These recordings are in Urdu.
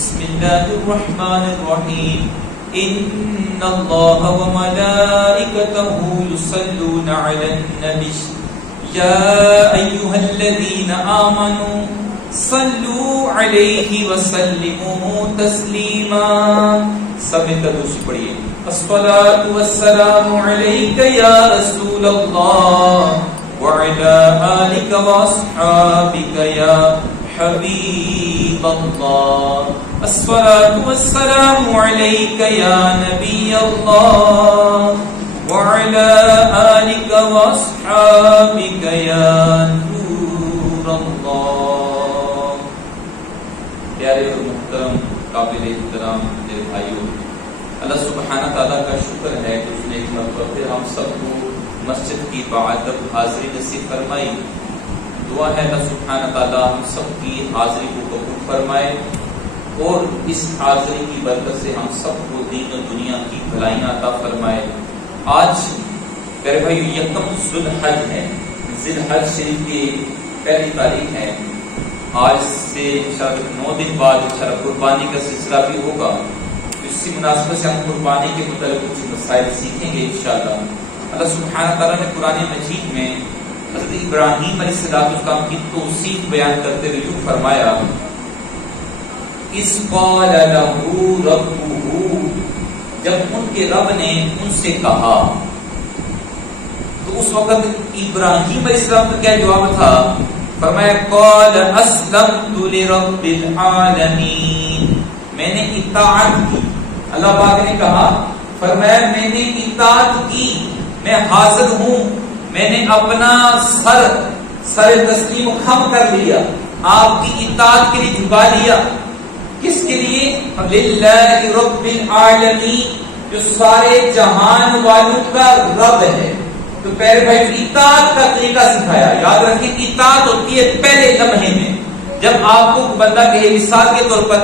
بسم الله الرحمن الرحيم إن الله وملائكته يصلون على النبي يا أيها الذين آمنوا صلوا عليه وسلموا تسليما. سب مل کر دوسری پڑھیے. الصلاة والسلام عليك يا رسول الله وعلى آلك وأصحابك يا حبيب الله. الصلاة والسلام عليك يا نبي الله وعلى آلك وأصحابك يا نور الله. پیارے اور محترم قابل احترام میرے بھائیوں، اللہ سبحانہ تعالیٰ کا شکر ہے کہ اس نے ایک مرتبہ پھر ہم سب کو مسجد کی باعدب حاضری نصیب فرمائی. دعا ہے اللہ سبحانہ تعالیٰ ہم سب کی حاضری کو قبول فرمائے اور اس حاضری کی برکت سے ہم سب کو دین و دنیا کی بھلائیاں عطا فرمائے. آج میرے بھائی یکم ذی الحج ہے، ذی الحج شریف کی پہلی تاریخ ہے. آج سے انشاءاللہ 9 دن بعد انشاءاللہ قربانی کا سلسلہ بھی ہوگا. اسی مناسبت سے ہم قربانی کے متعلق کچھ مسائل سیکھیں گے انشاءاللہ. اللہ سبحانہ تعالیٰ نے قرآن مجید میں حضرت ابراہیم علیہ السلام کی توصیف بیان کرتے ہوئے یوں فرمایا، اِذْ قَالَ لَهُ رَبُّهُ، جب ان کے رب نے ان سے کہا. تو اس وقت ابراہیم علیہ السلام کا کیا جواب تھا؟ فرمایا قَالَ أَسْلَمْتُ لِرَبِّ الْعَالَمِينَ، میں نے اطاعت کی. اللہ پاک نے کہا، فرمایا میں نے اطاعت کی، میں حاضر ہوں، میں نے اپنا سر تسلیم خم کر لیا، آپ کی اطاعت کے لیے جھکا لیا. کس کے لیے؟ للہ رب العالمین، جو سارے جہان والوں کا رب ہے. تو پہلے بھائی اطاعت کا طریقہ سکھایا. یاد رکھیں اطاعت ہوتی ہے پہلے لمحے میں. جب آپ کو بندہ کہے، مثال کے طور پر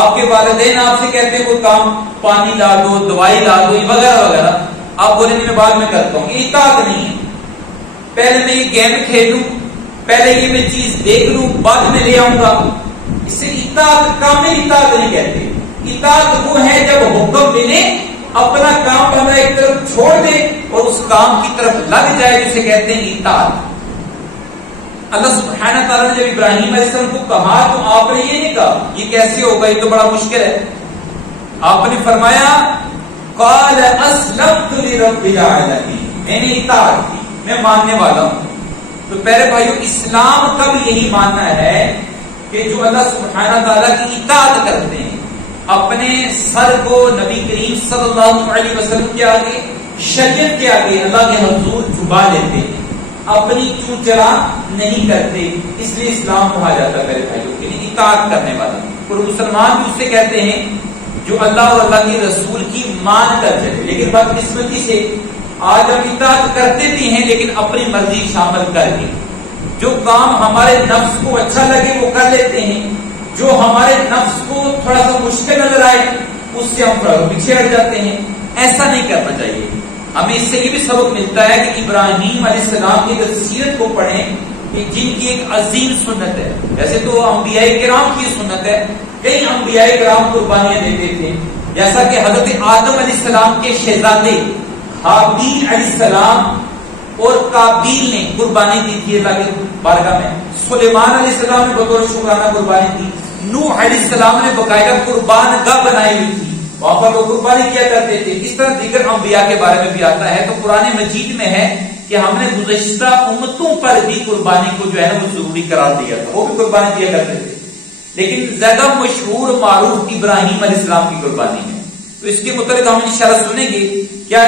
آپ کے والدین آپ سے کہتے ہیں کوئی کام، پانی لا دو، دوائی لا دو، وغیرہ وغیرہ، آپ بولیں گے میں بعد میں کرتا ہوں. یہ اطاعت نہیں ہے. پہلے میں یہ گیم کھیلوں، پہلے یہ میں چیز دیکھ لوں، بعد میں لے آؤں گا. اسے اطاعت کامل اطاعت نہیں کہتے. اطاعت وہ ہے جب حکم ملے اپنا کام بندہ ایک طرف چھوڑ دے اور اس کام کی طرف لگ جائے، جسے کہتے ہیں اطاعت. اللہ سبحانہ تعالیٰ نے جب ابراہیم علیہ السلام کو کہا تو آپ نے یہ نہیں کہا یہ کیسے ہوگا، یہ تو بڑا مشکل ہے. آپ نے فرمایا قال اسلمت لرب العالمین، میں نے اطاعت کی، میں ماننے والا ہوں. تو پہلے بھائیو اسلام کا بھی یہی ماننا ہے کہ جو اللہ سبحانہ تعالیٰ کی اطاعت کرتے ہیں، اپنے سر کو نبی کریم صلی اللہ علیہ وسلم کے آگے، شریعت کے آگے اللہ کے حضور جھکا لیتے ہیں، اپنی چونچرا نہیں کرتے. اس لیے اسلام کہا جاتا ہے میرے بھائیوں کے لیے اطاعت کرنے والا. اور مسلمان بھی اسے کہتے ہیں جو اللہ اور اللہ کے رسول کی مان کر چلے. لیکن بدقسمتی سے آج ہم اطاعت کرتے بھی ہیں لیکن اپنی مرضی شامل کر کے جو کام ہمارے نفس کو اچھا لگے وہ کر لیتے ہیں، جو ہمارے نفس کو تھوڑا سا مشکل نظر آئے اس سے ہم تھوڑا پیچھے ہٹ جاتے ہیں. ایسا نہیں کرنا چاہیے. ہمیں اس سے یہ بھی سبق ملتا ہے کہ ابراہیم علیہ السلام کی سیرت کو پڑھیں کہ جن کی ایک عظیم سنت ہے. ویسے تو انبیاء کرام کی سنت ہے، کئی انبیاء کرام قربانیاں دیتے تھے. جیسا کہ حضرت آدم علیہ السلام کے شہزادے حابیل علیہ السلام اور قابیل نے قربانی دی تھی اللہ کے بارگاہ میں. سلیمان علیہ السلام نے بطور شکرانہ قربانی دی. نوح علیہ السلام نے باقاعدہ قربان گاہ بنائی ہوئی تھی، وہاں پر وہ قربانی کیا کرتے تھے. اس طرح دیگر انبیاء کے بارے میں بھی آتا ہے. تو قرآن مجید میں ہے کہ ہم نے گزشتہ امتوں پر بھی قربانی کو جو ہے وہ ضروری قرار دیا تھا، وہ بھی قربانی دیا کرتے تھے. لیکن زیادہ مشہور معروف ابراہیم علیہ السلام کی قربانی ہے. تو اس کے متعلق ہم انشاءاللہ سنیں گے. کیا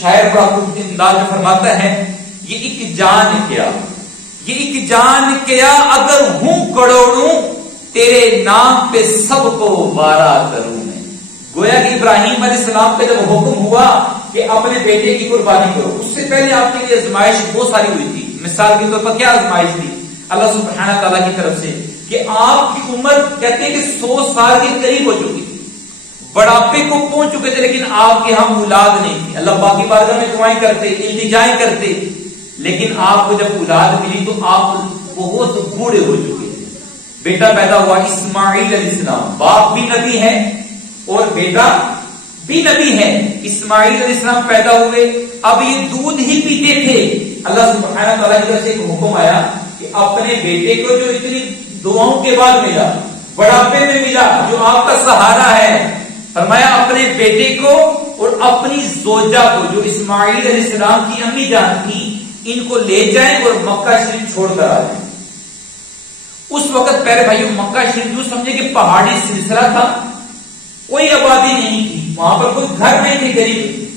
شاعر بڑا خوبصورت انداز میں فرماتا ہے، یہ ایک جان کیا، یہ ایک جان کیا اگر ہوں کروڑوں، تیرے نام پہ سب کو وارا کروں. گویا کہ ابراہیم علیہ السلام کا جب حکم ہوا کہ اپنے بیٹے کی قربانی کرو، اس سے پہلے آپ کے لیے آزمائش بہت ساری ہوئی تھی. مثال کے طور پر کیا آزمائش تھی اللہ سبحانہ تعالیٰ کی طرف سے کہ آپ کی عمر کہتے ہیں کہ 100 سال کے قریب ہو چکی تھی، بڑھاپے کو پہنچ چکے تھے، لیکن آپ کے ہم اولاد نہیں تھی. اللہ باقی بارگاہ میں دعائیں کرتے، التجائیں کرتے، لیکن آپ کو جب اولاد ملی تو آپ بہت بوڑھے ہو چکے تھے. بیٹا پیدا ہوا اسماعیل علیہ السلام، باپ بھی نبی ہے اور بیٹا بھی نبی ہے۔ اسماعیل علیہ السلام پیدا ہوئے، اب یہ دودھ ہی پیتے تھے، اللہ سبحانہ تعالیٰ کی طرف سے ایک حکم آیا کہ اپنے بیٹے کو جو اتنی دعاؤں کے بعد ملا، بڑھاپے میں ملا، جو آپ کا سہارا ہے، فرمایا اپنے بیٹے کو اور اپنی زوجہ کو جو اسماعیل علیہ السلام کی امی جان تھی، ان کو لے جائیں اور مکہ شریف چھوڑ کر آ جائیں۔ اس وقت پیارے بھائیوں مکہ شریف جو سمجھے کہ پہاڑی سلسلہ تھا، کوئی آبادی نہیں تھی، وہاں پر کوئی گھر نہیں تھے غریب،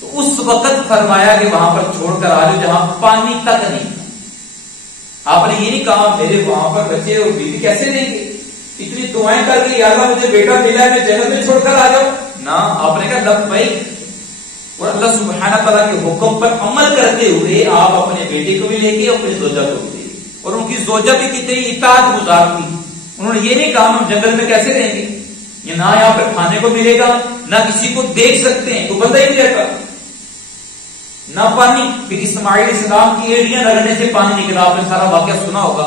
تو اس وقت فرمایا کہ وہاں پر چھوڑ کر آ جاؤ جہاں پانی تک نہیں تھا۔ آپ نے یہ نہیں کہا میرے وہاں پر بچے اور بیوی کیسے دیں گے، اتنی دعائیں کر کے یا اللہ مجھے بیٹا ملا ہے میں جنت میں چھوڑ کر آ جاؤں، نہ، آپ نے کہا لبیک، اور اللہ سبحانہ تعالیٰ کے حکم پر عمل کرتے ہوئے آپ اپنے بیٹے کو بھی لے کے اپنی زوجہ کو بھی لے گئے، اور ان کی زوجہ بھی کتنی اطاعت گزار تھی، انہوں نے یہ نہیں کہا ہم جنگل میں کیسے رہیں گے، یہ نہ یہاں پر کھانے کو ملے گا، نہ کسی کو دیکھ سکتے ہیں، کوئی بندہ ہی نہیں رہتا، نہ پانی۔ پھر اسماعیل علیہ السلام کی ایڑیاں رگڑنے سے پانی نکلا، آپ نے سارا واقعہ سنا ہوگا،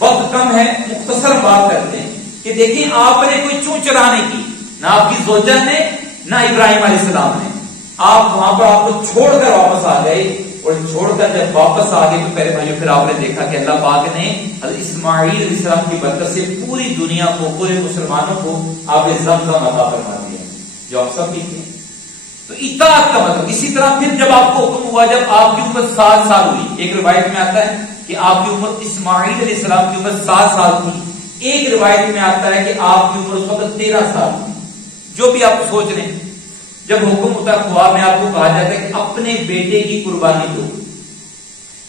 وقت کم ہے مختصر بات کرتے ہیں کہ دیکھیں آپ نے کوئی چون چرا نہیں کی، نہ آپ کی زوجہ نے نہ ابراہیم علیہ السلام نے، آپ وہاں پر آپ کو چھوڑ کر واپس آ گئے، اور چھوڑ کر جب واپس آ گئے تو پہلے بھائیوں پھر آپ نے دیکھا کہ اللہ پاک نے حضرت اسماعیل علیہ السلام کی برکت سے پوری دنیا کو، پورے مسلمانوں کو آپ نے زمزم عطا فرما دیا جو آپ سب پیتے ہیں۔ تو اطاعت کا مطلب اسی طرح پھر جب آپ کو حکم ہوا، جب آپ کی عمر 7 سال ہوئی، ایک روایت میں آتا ہے کہ آپ کی عمر اسماعیل علیہ السلام کی عمر 7 سال تھی، ایک روایت میں آتا ہے کہ آپ کی عمر اس وقت 13 سال تھی، جو بھی آپ سوچ رہے ہیں۔ جب حکم ہوتا ہے خواب میں آپ کو کہا جاتا ہے کہ اپنے بیٹے کی قربانی دو،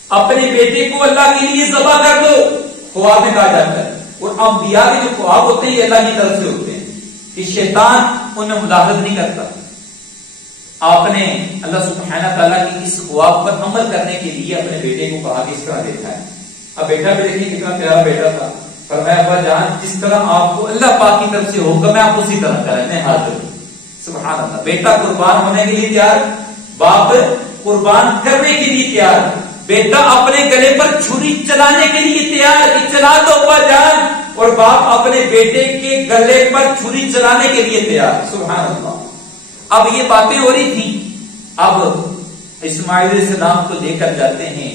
اپنے بیٹے کو اللہ کے لیے ذبح کر دو، خواب میں کہا جاتا ہے۔ اور انبیاء کے جو خواب ہوتے ہیں یہ اللہ کی طرف سے ہوتے ہیں کہ شیطان ان میں مداخلت نہیں کرتا۔ آپ نے اللہ سبحانہ تعالیٰ کی اس خواب پر عمل کرنے کے لیے اپنے بیٹے کو کہا کہ اس طرح دیکھا ہے۔ اب بیٹا بھی دیکھیں کتنا پیارا بیٹا تھا، فرمایا ابا جان جس طرح آپ کو اللہ پاک کی طرف سے حکم ہے آپ اسی طرح کریں، میں حاضر ہوں۔ سبحان اللہ، بیٹا قربان ہونے کے لیے تیار، باپ قربان کرنے کے لیے تیار، بیٹا اپنے گلے پر چھری چلانے کے لیے تیار کہ چلا دو ابا جان، اور باپ اپنے بیٹے کے گلے پر چھری چلانے کے لیے تیار۔ سبحان اللہ۔ اب یہ باتیں ہو رہی تھی، اب اسماعیل علیہ السلام کو لے کر جاتے ہیں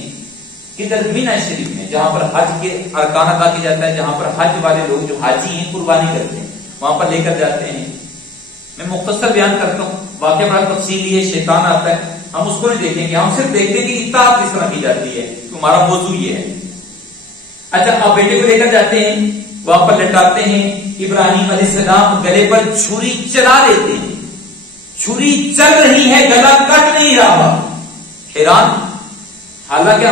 کدھر؟ مینا شریف میں، جہاں پر حج کے ارکان ادا کیا جاتا ہے، جہاں پر حج والے لوگ جو حاجی ہیں قربانی کرتے ہیں، وہاں پر لے کر جاتے ہیں۔ میں مختصر بیان کرتا ہوں، واقعہ بڑا تفصیلی ہے، شیطان آتا ہے، ہم اس کو نہیں دیکھیں گے، ہم صرف دیکھتے ہیں کہ اطاعت کس طرح کی جاتی ہے، ہمارا موضوع یہ ہے۔ اچھا، اب بیٹے کو لے کر جاتے ہیں، وہاں پر لٹاتے ہیں، ابراہیم علیہ السلام گلے پر چھری چلا دیتے ہیں، چھری چل رہی ہے، گلا کٹ نہیں رہا، حیران۔ حالانکہ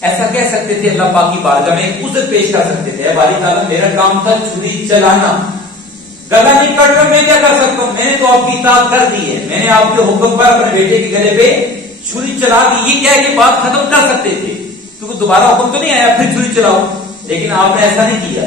ایسا کہہ سکتے تھے اللہ پاک کی بارگاہ میں ایک عذر پیش کر سکتے تھے، اے باری تعالیٰ میرا کام تھا چھری چلانا، گلا نہیں کٹ رہا، میں کیا کر سکتا ہوں، میں نے تو آپ کی اطاعت کر دی ہے، میں نے آپ کے حکم پر اپنے بیٹے کے گلے پہ چھری چلا دی، یہ کہہ کے بات ختم کر سکتے تھے کیونکہ دوبارہ حکم تو نہیں آیا پھر چھری چلاؤ، لیکن آپ نے ایسا نہیں کیا،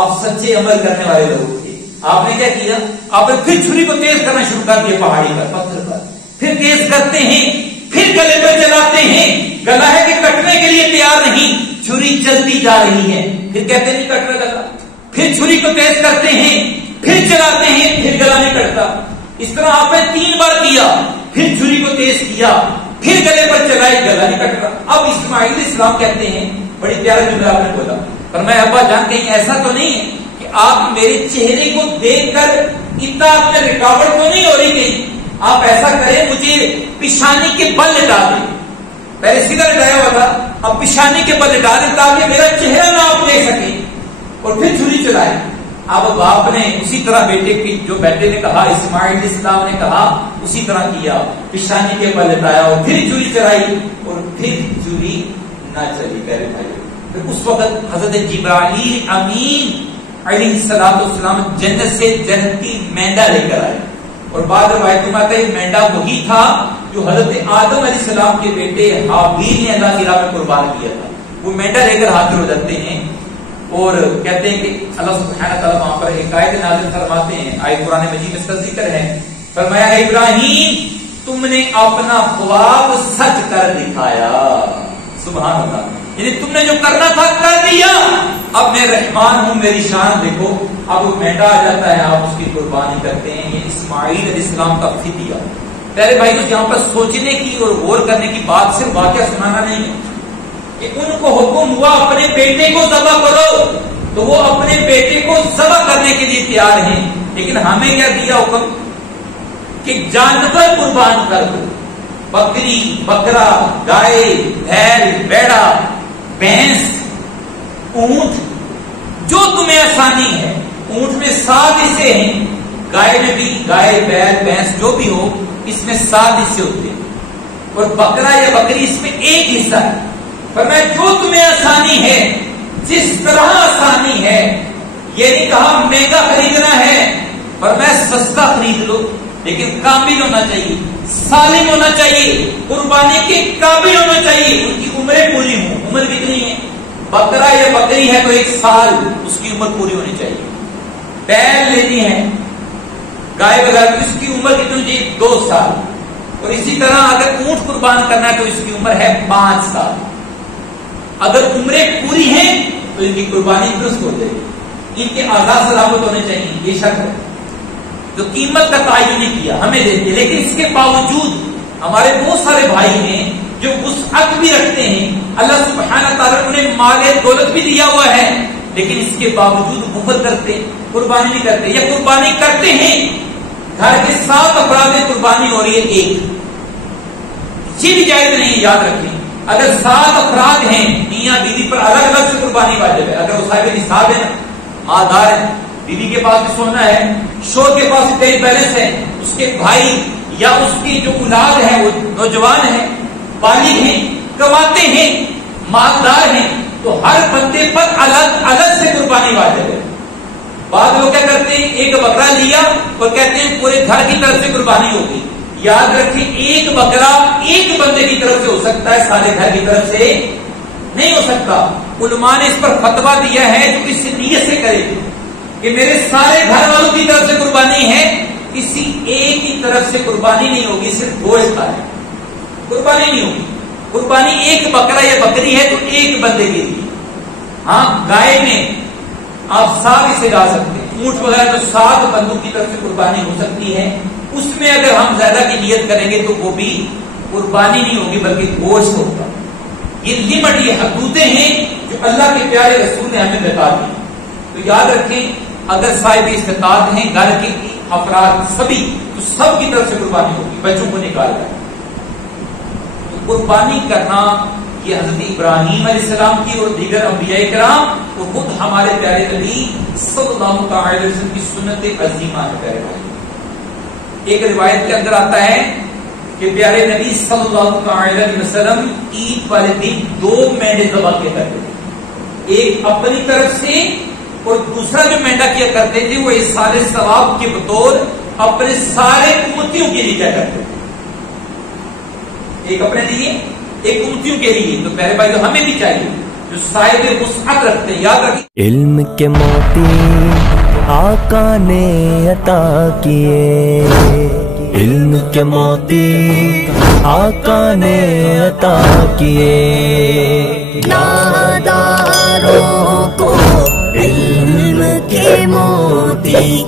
آپ سچے عمل کرنے والے لوگ تھے۔ آپ نے کیا کیا؟ آپ نے پھر چھری کو تیز کرنا شروع کر دیا، پہاڑی پر، پتھر پر، پھر تیز کرتے ہیں، پھر گلے پر چلاتے ہیں، گلا ہے کہ کٹنے کے لیے تیار نہیں، چھری چلتی جا رہی ہے، پھر کہتے نہیں کٹ رہا گلا، پھر چھری کو تیز کرتے ہیں، پھر چلاتے ہیں، پھر گلا نہیں کٹتا۔ اس طرح آپ نے 3 بار کیا، پھر چھری کو تیز کیا، پھر گلے پر چلائی، گلا نہیں کٹ رہا۔ اب اسماعیل علیہ السلام کہتے ہیں، بڑی پیارا جملہ آپ نے بولا، فرمایا ابا جان کہیں ایسا تو نہیں ہے کہ آپ میرے چہرے کو دیکھ کر اطاعت میں رکاوٹ تو نہیں ہو رہی کہیں؟ آپ ایسا کریں مجھے پیشانی کے بل لٹا دیں، پہلے سیدھا لٹایا ہوا تھا، اب پیشانی کے بل لٹا دیں تاکہ میرا چہرہ نہ آپ دیکھ سکیں، اور پھر چھری چلائے۔ اب باپ نے اسی طرح بیٹے کی، جو بیٹے نے کہا، اسماعیل علیہ السلام نے کہا، اسی طرح کیا، پیشانی کے بل لٹایا اور پھر چھری چلائی، اور پھر چھری نہ چلی۔ پیارے بھائی، پھر اس وقت حضرت جبرائیل امین علیہ السلام جنت سے جنتی مینڈا لے کر آئے، اور بعد روایتوں میں آتا ہے مینڈا وہی تھا جو حضرت آدم علیہ السلام کے بیٹے حابیل نے اللہ کی راہ میں قربان کیا تھا، وہ مینڈا لے کر حاضر ہو جاتے ہیں، اور کہتے ہیں کہ اللہ سبحانہ تعالیٰ وہاں پر ایک آیت نازل فرماتے ہیں، آیت قرآن مجید میں اس کا ذکر ہے، فرمایا ابراہیم تم نے اپنا خواب سچ کر دکھایا۔ سبحان اللہ، یعنی تم نے جو کرنا تھا کر دیا، اب میں رحمان ہوں، میری شان دیکھو۔ اب وہ مینڈا آ جاتا ہے، آپ اس کی قربانی کرتے ہیں۔ یہ اسماعیل علیہ السلام کا فدیہ۔ پہلے بھائی تو یہاں پر سوچنے کی اور غور کرنے کی بات صرف واقعہ سنانا نہیں ہے کہ ان کو حکم ہوا اپنے بیٹے کو ذبح کرو، تو وہ اپنے بیٹے کو ذبح کرنے کے لیے تیار ہیں، لیکن ہمیں کیا دیا حکم کہ جانور قربان کر دو، بکری، بکرا، گائے، بھیڑ، بیڑا، بھینس، اونٹ، جو تمہیں آسانی ہے۔ اونٹ میں 7 حصے ہیں، گائے میں بھی، گائے، بیل، بھینس جو بھی ہو اس میں 7 حصے ہوتے ہیں، اور بکرا یا بکری اس میں 1 حصہ ہے۔ فرمایا جو تمہیں آسانی ہے، جس طرح آسانی ہے، یہ نہیں کہا مہنگا خریدنا ہے، فرمایا سستا خرید لو، لیکن کامل ہونا چاہیے، سالم ہونا چاہیے، قربانی کے قابل ہونا چاہیے، ان کی عمریں پوری ہوں۔ عمر کتنی ہے؟ بکرا یا بکری ہے تو 1 سال اس کی عمر پوری ہونی چاہیے۔ بیل لینی ہے، گائے وغیرہ، اس کی عمر کتنی چاہیے؟ 2 سال۔ اور اسی طرح اگر اونٹ قربان کرنا ہے تو اس کی عمر ہے 5 سال۔ اگر عمریں پوری ہیں تو ان کی قربانی درست ہو جائے گی، ان کے آزاد سلامت ہونے چاہیے، یہ شک ہے۔ تو قیمت کا تعین نہیں کیا، ہمیں دیتے، لیکن اس کے باوجود ہمارے بہت سارے بھائی ہیں جو وسعت بھی رکھتے ہیں، اللہ سبحانہ تعالیٰ انہیں مال دولت بھی دیا ہوا ہے، لیکن اس کے باوجود بخل کرتے، قربانی نہیں کرتے، یا قربانی کرتے ہیں، گھر کے 7 افراد میں قربانی ہو رہی ہے 1، یہ بھی جائز نہیں ہے، یاد رکھیں۔ اگر 7 افراد ہیں، میاں بیوی پر الگ الگ سے قربانی واجب ہے۔ اگر وہ صاحب نصاب ہے، مالدار ہے، بیوی کے پاس بھی سونا ہے، شوہر کے پاس بھی بیلنس ہے، اس کے بھائی یا اس کی جو اولاد ہے وہ نوجوان ہے، بالغ ہیں، کماتے ہیں، مالدار ہیں، تو ہر بندے پر الگ الگ سے قربانی واجب ہے۔ بعض لوگ کیا کرتے ہیں، ایک بکرا لیا اور کہتے ہیں پورے گھر کی طرف سے قربانی ہوگی۔ یاد رکھیں، ایک بکرا ایک بندے کی طرف سے ہو سکتا ہے، سارے گھر کی طرف سے نہیں ہو سکتا۔ علماء نے اس پر فتویٰ دیا ہے جو کسی نیت سے کرے کہ میرے سارے گھر والوں کی طرف سے قربانی ہے، کسی ایک کی طرف سے قربانی نہیں ہوگی، صرف گوشت کا ہے، قربانی نہیں ہوگی۔ قربانی ایک بکرا یا بکری ہے تو ایک بندے کے لیے۔ ہاں، گائے میں آپ 7 حصے لا سکتے ہیں، اونٹ وغیرہ تو 7 بندوں کی طرف سے قربانی ہو سکتی ہے۔ اس میں اگر ہم زیادہ کی نیت کریں گے تو وہ بھی قربانی نہیں ہوگی بلکہ گوشت ہوگا۔ یہ لمٹ، یہ حدودیں ہیں جو اللہ کے پیارے رسول نے ہمیں بتا دی۔ تو یاد رکھیں، اگر صاحب استطاعت ہیں گھر کے افراد سبھی، تو سب کی طرف سے قربانی ہوگی، بچوں کو نکال کر۔ تو قربانی کرنا یہ حضرت ابراہیم علیہ السلام کی اور دیگر انبیاء کرام اور خود ہمارے پیارے نبی صلی اللہ تعالی علیہ وسلم کی سنت عظیمہ ہے۔ ایک روایت کے اندر آتا ہے کہ پیارے نبی صلی اللہ تعالی علیہ وسلم عید والے دن 2 مینڈے ذبح کیا کرتے تھے، ایک اپنی طرف سے اور دوسرا جو مینڈا کیا کرتے تھے وہ اس سارے ثواب کے بطور اپنے سارے امتیوں کے لیے کیا کرتے تھے، ایک اپنے لیے، ایک امتیوں کے لیے۔ تو پہلے بھائی تو ہمیں بھی چاہیے جو صاحب وسعت رکھتے ہیں، یاد رکھیں علم کے موتی آقا نے عطا کیے، علم کے موتی آقا نے عطا کیے، ناداروں کو علم کے موتی